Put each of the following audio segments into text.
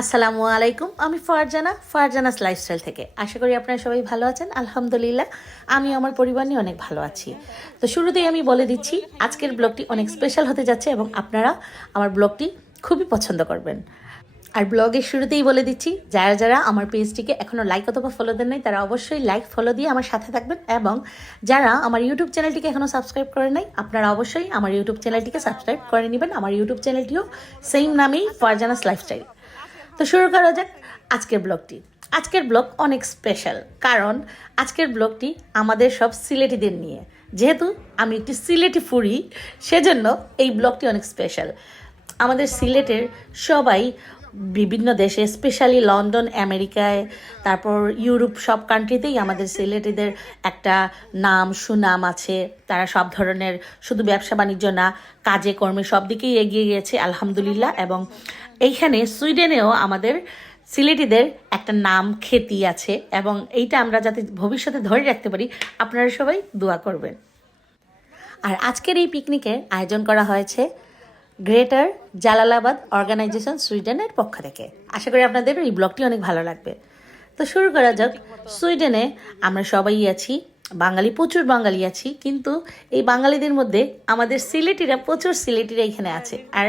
আসসালামু আলাইকুম, আমি ফারজানা, ফারজানাস লাইফস্টাইল থেকে। আশা করি আপনারা সবাই ভালো আছেন, আলহামদুলিল্লাহ। আমি আমার পরিবার নিয়ে অনেক ভালো আছি। তো শুরুতেই আমি বলে দিচ্ছি, আজকের ব্লগটি অনেক স্পেশাল হতে যাচ্ছে এবং আপনারা আমার ব্লগটি খুবই পছন্দ করবেন। আর ব্লগের শুরুতেই বলে দিচ্ছি, যারা যারা আমার পেজটিকে এখনও লাইক অথবা ফলো দেন নাই, তারা অবশ্যই লাইক ফলো দিয়ে আমার সাথে থাকবেন এবং যারা আমার ইউটিউব চ্যানেলটিকে এখনও সাবস্ক্রাইব করে নাই, আপনারা অবশ্যই আমার ইউটিউব চ্যানেলটিকে সাবস্ক্রাইব করে নেবেন। আমার ইউটিউব চ্যানেলটিও সেম নামেই ফারজানাস লাইফস্টাইল তো শুরু করা যাক আজকের ব্লগটি। আজকের ব্লগ অনেক স্পেশাল কারণ আজকের ব্লগটি আমাদের সব সিলেটিদের নিয়ে। যেহেতু আমি একটি সিলেটি ফুরি সেজন্য এই ব্লগটি অনেক স্পেশাল আমাদের সিলেটের সবাই বিভিন্ন দেশে স্পেশালি লন্ডন, আমেরিকায়, তারপর ইউরোপ, সব কান্ট্রিতেই আমাদের সিলেটিদের একটা নাম, সুনাম আছে। তারা সব ধরনের, শুধু ব্যবসা বাণিজ্য না কাজে কর্মে সব দিকেই এগিয়ে গিয়েছে, আলহামদুলিল্লাহ। এবং এইখানে সুইডেনেও আমাদের সিলেটিদের একটা নাম খ্যাতি আছে এবং এইটা আমরা যাতে ভবিষ্যতে ধরে রাখতে পারি, আপনারা সবাই দোয়া করবেন। আর আজকের এই পিকনিকের আয়োজন করা হয়েছে গ্রেটার জালালাবাদ অর্গানাইজেশন সুইডেনের পক্ষ থেকে। আশা করি আপনাদের এই ব্লগটি অনেক ভালো লাগবে। তো শুরু করা যাক। সুইডেনে আমরা সবাই আছি। বাঙালি, প্রচুর বাঙালি আছি, কিন্তু এই বাঙালিদের মধ্যে আমাদের সিলেটিরা, প্রচুর সিলেটিরা এখানে আছে। আর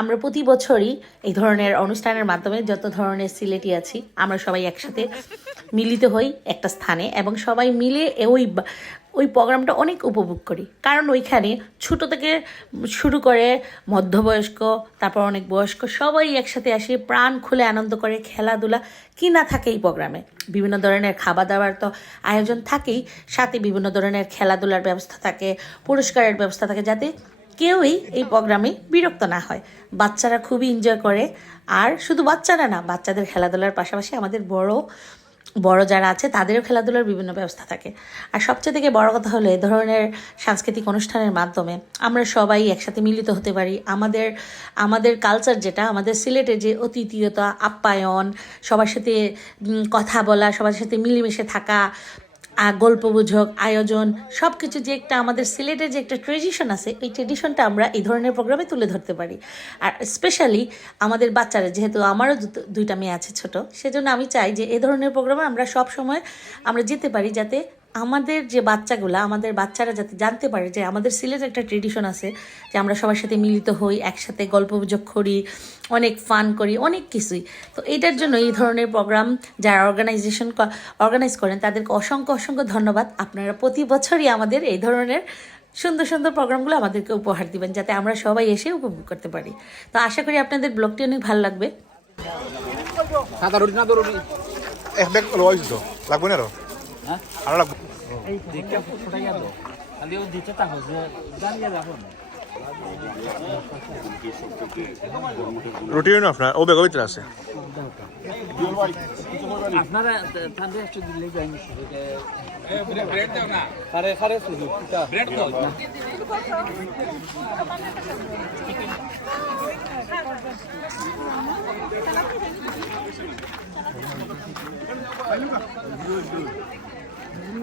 আমরা প্রতি বছরই এই ধরনের অনুষ্ঠানের মাধ্যমে যত ধরনের সিলেটি আছি, আমরা সবাই একসাথে মিলিত হই একটা স্থানে এবং সবাই মিলে ওই ওই প্রোগ্রামটা অনেক উপভোগ করি। কারণ ওইখানে ছোট থেকে শুরু করে মধ্যবয়স্ক, তারপর অনেক বয়স্ক সবাই একসাথে আসে, প্রাণ খুলে আনন্দ করে, খেলাধুলা। কি না থাকে এই প্রোগ্রামে? বিভিন্ন ধরনের খাবার দাবার তো আয়োজন থাকেই, সাথে বিভিন্ন ধরনের খেলাধুলার ব্যবস্থা থাকে, পুরস্কারের ব্যবস্থা থাকে, যাতে কেউই এই প্রোগ্রামে বিরক্ত না হয়। বাচ্চারা খুবই এনজয় করে। আর শুধু বাচ্চারা না, বাচ্চাদের খেলাধুলার পাশাপাশি আমাদের বড় বড় যারা আছে, তাদেরও খেলাধুলার বিভিন্ন ব্যবস্থা থাকে। আর সবচেয়ে থেকে বড় কথা হলো, এ ধরনের সাংস্কৃতিক অনুষ্ঠানের মাধ্যমে আমরা সবাই একসাথে মিলিত হতে পারি। আমাদের আমাদের কালচার যেটা, আমাদের সিলেটের যে অতিথিয়তা, আপ্যায়ন, সবার সাথে কথা বলা, সবার সাথে মিলেমিশে থাকা আ, বুঝক আয়োজন সব কিছু যে একটা আমাদের সিলেটের যে একটা ট্রেডিশন আছে এই ট্রেডিশনটা আমরা এই ধরনের প্রোগ্রামে তুলে ধরতে পারি। আর স্পেশালি আমাদের বাচ্চারা যেহেতু আমারও দুইটা মেয়ে আছে ছোট সেজন্য আমি চাই যে এ ধরনের প্রোগ্রামে আমরা সব সময় আমরা যেতে পারি যাতে আমাদের যে বাচ্চাগুলো, আমাদের বাচ্চারা যাতে জানতে পারে যে আমাদের সিলেটের একটা ট্রেডিশন আছে যে আমরা সবার সাথে মিলিত হই, একসাথে গল্প গুজব করি, অনেক ফান করি, অনেক কিছুই। তো এইটার জন্য এই ধরনের প্রোগ্রাম যারা অর্গানাইজেশন অর্গানাইজ করেন, তাদেরকে অসংখ্য অসংখ্য ধন্যবাদ। আপনারা প্রতি বছরই আমাদের এই ধরনের সুন্দর সুন্দর প্রোগ্রামগুলো আমাদেরকে উপহার দিবেন, যাতে আমরা সবাই এসে উপভোগ করতে পারি। তো আশা করি আপনাদের ব্লগটি অনেক ভালো লাগবে। রুটি না এক ব্যাগ লাগবে না হ্যাঁ আরও লাগবে এই দেখতে ফোটা গেল। খালি ও দিতে থাকো যে জানিয়ে যাব রুটি না আপনার? ও ব্যাগের ভিতরে আছে। আপনারা একটু দিলে যায়নি ব্রেড দাও না খারে খারে শুধু ব্রেড দাও না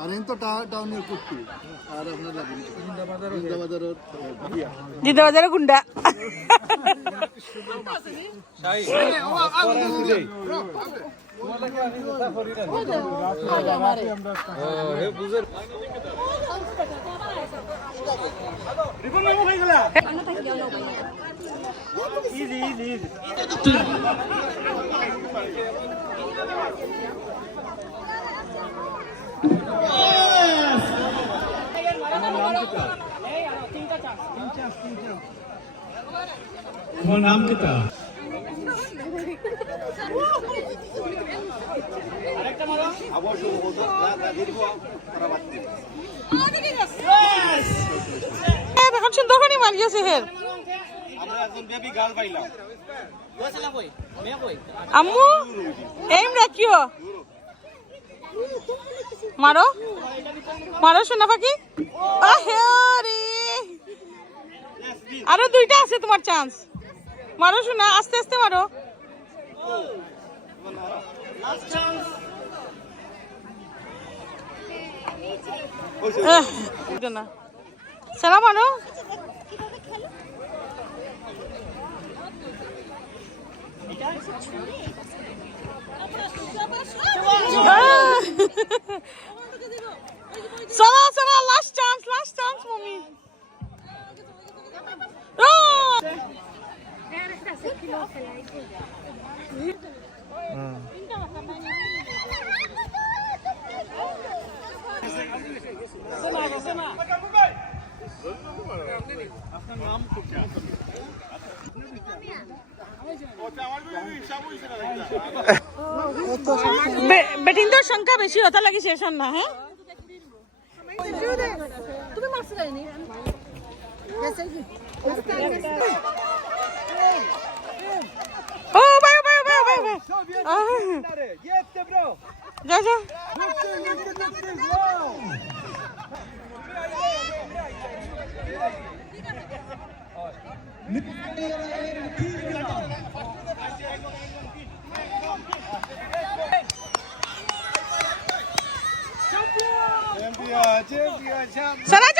আর এন তো টাউনের কুট্টি। আর আপনার জিন্দাবাজারের জিন্দাবাজারে গুন্ডা। তোমার নাম কিতা Yes! কি আছে হের আম্মু এম রাখিও মারো। মারো সোনা পাখি। আরও দুইটা আছে তোমার চান্স মারো সোনা, আস্তে আস্তে মারো। না। সারা আহ! চলো চলো লাস্ট চান্স লাস্ট চান্স মমি বেটিং তোর সংখ্যা বেশি হতে লাগি শেষ না হ্যাঁ? ও ভাই ভাই ভাই ভাই ভাই Jätte bra! যা যা Champion,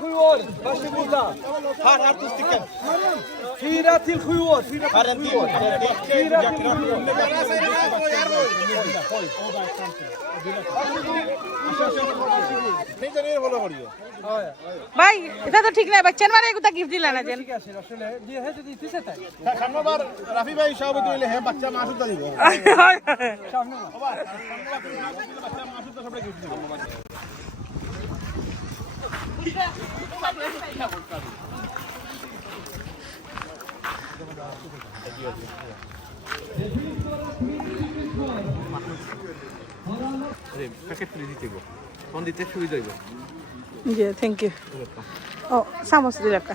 sju år. Varsågoda. Här, här till stycken. Fyra till sju år. Här en till. Fyra till sju år. ভাই এটা তো ঠিক নাই বাচ্চার মারে গিফট দিলা না যেন ঠিক আছে আসলে যেহেতু দিতেছে তাই সামনেবার রাফি ভাই সভাপতি হইলে হ্যাঁ বাচ্চা মাছ দিব প্যাকেট জি থ্যাংক ইউ ও চামচ দিলে একটা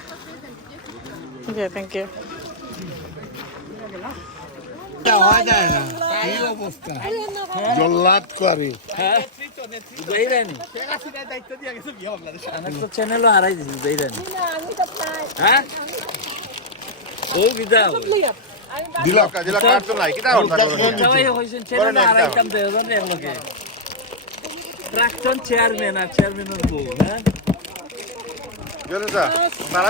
জি থ্যাংক ইউ হওয়া যায় না এই অবস্থা জল্লাদ করে। বাইরানি আমি তো চ্যানেলও হারাই দিছি বাইরানি হ্যাঁ? ও বিদাও দিল দিল কার নাই কিটা হল হইছেন চ্যানেলে হারাইতাম তো এজন এগুলোকে প্রাক্তন চেয়ারম্যান আর চেয়ারম্যানের বউ হ্যাঁ? সারা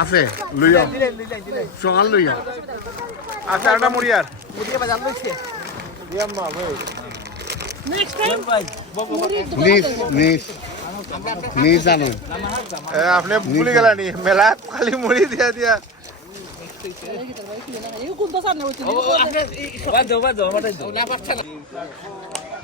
আছে লইয়া সকাল লইয়া আচ্ছা একটা এ, আপনি ভুলে গেলানি মেলা খালি মুড়ি দিয়া দিয়া বাদ বাদ দাও আমারটাই দাও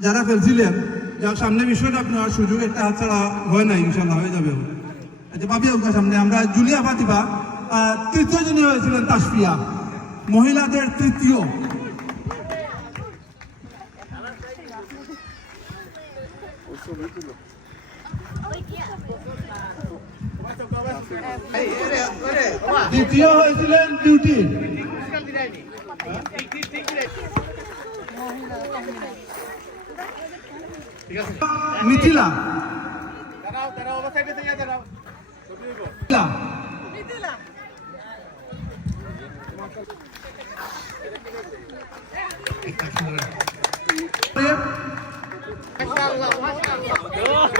যারা খেলছিলেন যার সামনে বিষয়টা আপনার সুযোগ একটা হাত হয় না ইনশাল্লাহ হয়ে যাবে আচ্ছা ভাবি আপনার সামনে আমরা জুলিয়া আহ, তৃতীয় জনী হয়েছিলেন তাসফিয়া। মহিলাদের তৃতীয়। দ্বিতীয় হয়েছিলেন ডিউটি মিথিলা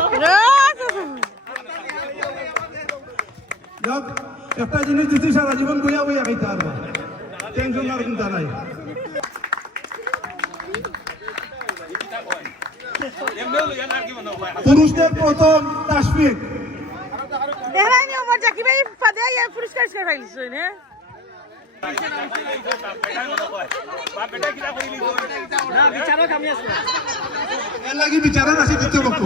মিথিলা। যাক, একটা জিনিস দিচ্ছি সারা জীবন বইয়া বইয়া খাইতে পারবা। টেনশন আর চিন্তা নাই। পুরুষদের প্রথম তাসফিক দেখাইনি আমার জাকি ভাই পাদে আইয়া পুরস্কার করে ফাইলিছ নে? বিচারক আমি আছি। এর লাগি বিচারের আছে দ্বিতীয় পক্ষ।